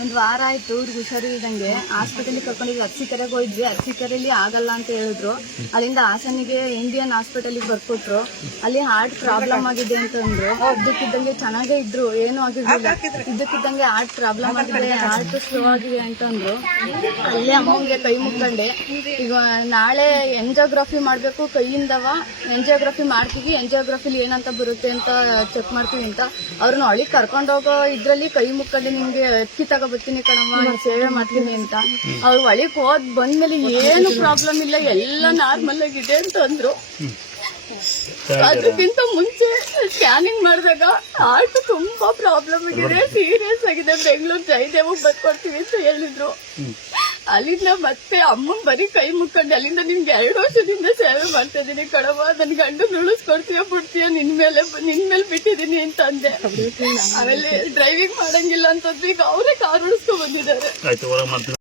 ಒಂದ್ ವಾರ ಆಯ್ತು ಇವ್ರಿಗೆ ಹುಷಾರಿಲ್ದಂಗೆ ಹಾಸ್ಪಿಟಲ್ ಕರ್ಕೊಂಡಿದ್ವಿ. ಅರ್ಸಿಕೆರೆಗೆ ಹೋಯ್ದ್ವಿ. ಅರ್ಸಿಕೆರೆಯಲ್ಲಿ ಆಗಲ್ಲ ಅಂತ ಹೇಳಿದ್ರು. ಅಲ್ಲಿಂದ ಹಾಸನಿಗೆ ಇಂಡಿಯನ್ ಹಾಸ್ಪಿಟಲ್ಗೆ ಬರ್ಕೊಟ್ರು. ಅಲ್ಲಿ ಹಾರ್ಟ್ ಪ್ರಾಬ್ಲಮ್ ಆಗಿದೆ ಅಂತಂದ್ರು. ಇದ್ದಕ್ಕಿದ್ದಂಗೆ ಚೆನ್ನಾಗೇ ಇದ್ರು, ಏನೂ ಆಗಿರ್ಲಿಲ್ಲ. ಇದ್ದಕ್ಕಿದ್ದಂಗೆ ಹಾರ್ಟ್ ಪ್ರಾಬ್ಲಮ್ ಆಗಿದೆ, ಹಾರ್ಟ್ ಸ್ಲೋ ಆಗಿದೆ ಅಂತಂದ್ರು. ಅಲ್ಲೇ ಅಮ್ಮಂಗೆ ಕೈ ಮುಕ್ಕಂಡೆ. ಈಗ ನಾಳೆ ಎಂಜಿಯೋಗ್ರಫಿ ಮಾಡ್ಬೇಕು ಕೈಯಿಂದವ. ಎಂಜಿಯೋಗ್ರಫಿ ಮಾಡ್ತೀವಿ, ಎಂಜಿಯೋಗ್ರಫಿಲಿ ಏನಂತ ಬರುತ್ತೆ ಅಂತ ಚೆಕ್ ಮಾಡ್ತೀವಿ ಅಂತ ಅವ್ರನ್ನ ಹೊಳಿಗೆ ಕರ್ಕೊಂಡೋಗೋ ಇದ್ರಲ್ಲಿ ಕೈ ಮುಕ್ಕಂಡೆ, ನಿಮ್ಗೆ ಅಕ್ಕಿ ತಗೋಬರ್ತೀನಿ ಕಣಮ್ಮ, ಸೇವೆ ಮಾಡ್ತೀನಿ ಅಂತ. ಅವ್ರು ಹೊಳಿಗೆ ಬಂದ್ಮೇಲೆ ಏನು ಪ್ರಾಬ್ಲಮ್ ಇಲ್ಲ, ಎಲ್ಲ ನಾರ್ಮಲ್ ಆಗಿದೆ ಅಂತ ಅಂದ್ರು. ಅದಕ್ಕಿಂತ ಮುಂಚೆ ಸ್ಕ್ಯಾನಿಂಗ್ ಮಾಡಿದಾಗ ಹಾರ್ಟ್ ತುಂಬಾ ಪ್ರಾಬ್ಲಮ್ ಆಗಿದೆ, ಸೀರಿಯಸ್ ಆಗಿದೆ, ಬೆಂಗಳೂರು ಜಯದೇವಕ್ಕೆ ಬರ್ಕೊಡ್ತೀವಿ ಅಂತ ಹೇಳಿದ್ರು. ಅಲ್ಲಿಂದ ಮತ್ತೆ ಅಮ್ಮನ್ ಬರೀ ಕೈ ಮುಕ್ಕೊಂಡೆ. ಅಲ್ಲಿಂದ ನಿಮ್ಗೆ 2 ವರ್ಷದಿಂದ ಸೇವೆ ಮಾಡ್ತಾ ಇದೀನಿ ಕಣವ, ನನ್ ಗಂಡು ಉಳಿಸ್ಕೊಡ್ತೀಯ ಬಿಡ್ತೀಯ, ನಿನ್ ಮೇಲೆ ಬಿಟ್ಟಿದೀನಿ ಅಂತ ಅಂದೆ. ಆಮೇಲೆ ಡ್ರೈವಿಂಗ್ ಮಾಡಂಗಿಲ್ಲ ಅಂತಂದ್ರೆ ಈಗ ಅವರೇ ಕಾರ್ ಉಳಿಸ್ಕೊಂಡ್ ಬಂದಿದ್ದಾರೆ.